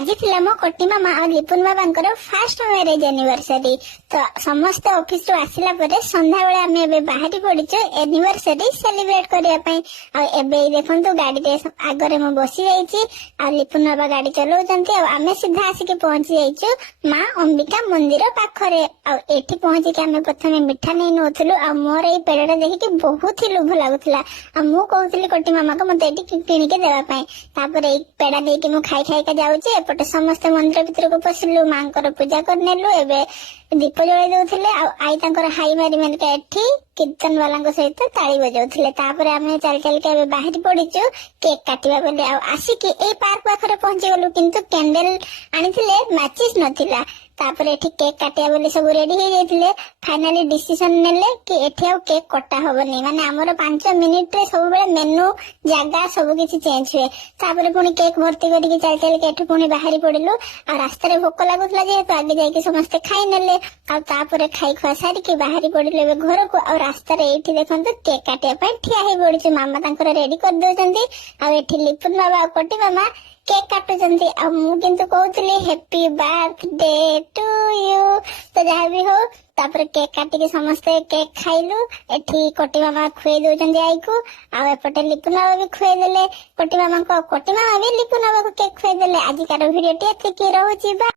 आज थिला मो कोटी मामा और लिपुन बाबांकर फास्ट मैरेज एनिवर्सरी। तो समस्त ऑफिस रु आसिला परे संध्या बेले आमे एबे बाहरी पड़िचो एनिवर्सरी सेलिब्रेट करिया पई। आ एबे देखंतु गाड़ी रे आगरे मो बसी जाईची आ लिपुन बाबा गाड़ी चलाउचंती आ आमे सीधा आसिके पहुंची जाईचो मां अंबिका मंदिर पाखरे। आ एठी पहुंची के आमे प्रथमे मिठा नै नोथुलु आ मोर ए पेड़टा देखि के बहुत ही लोभ लागुतला। आ मु कहउतली कोटी मामा को मते एठी किनि के देबा पई। तापर एक पेड़ा देके मु खाई खाई का जाउची। एपटे समस्त मंदिर भितर को पसिलु मांकर पूजा करनेलु। एबे दीप जळाई दउथिले आ आई तांकर हाई मारी मारी का एठी कीर्तन वाला सहित ताली बजाउथिले। तापर आमे चल चल के एबे बाहरी पड़िचु केक काटिबा बेले आ आसी के ए पार्क पाखरे पहुंची गलु किंतु कैंडल आनिथिले मैचिस नथिला। तापर एठी केक काटिया बेले सब रेडी हो जाइथिले। फाइनली डिसीजन नेले कि एठी आ केक कटा होबनी माने हमर 5 मिनिट रे सब बेले मेनू जागा सब किछि चेंज हुए। तापर पुनी केक भर्ती करी चल चल के एठी पुनी बाहरी पड़िलु आ रास्ता रे भोक लागुतला जे तो आगे जाई के समस्त खाई नेले आ तापर खाई खा सारी के बाहरी पड़िले बे घर को। आ रास्ता रे एठी देखंतु केक काटिया पई ठिया हे पड़िछु मामा तांकर रेडी कर दोचंती। आ एठी लिपुन बाबा कोटी मामा केक काटुचंती आ मु किंतु कहउतली हैप्पी बर्थडे टू यू। तो जहाँ भी हो तापर केक काटी के समस्त केक खाइलु। एठी कोटी मामा खुए दोचंती आई को आ एपटे लिपुन बाबा भी खुए देले कोटी मामा को। कोटी मामा भी लिपुन बाबा को केक खुए देले। आज कार वीडियो टी एथि के रहउची बा।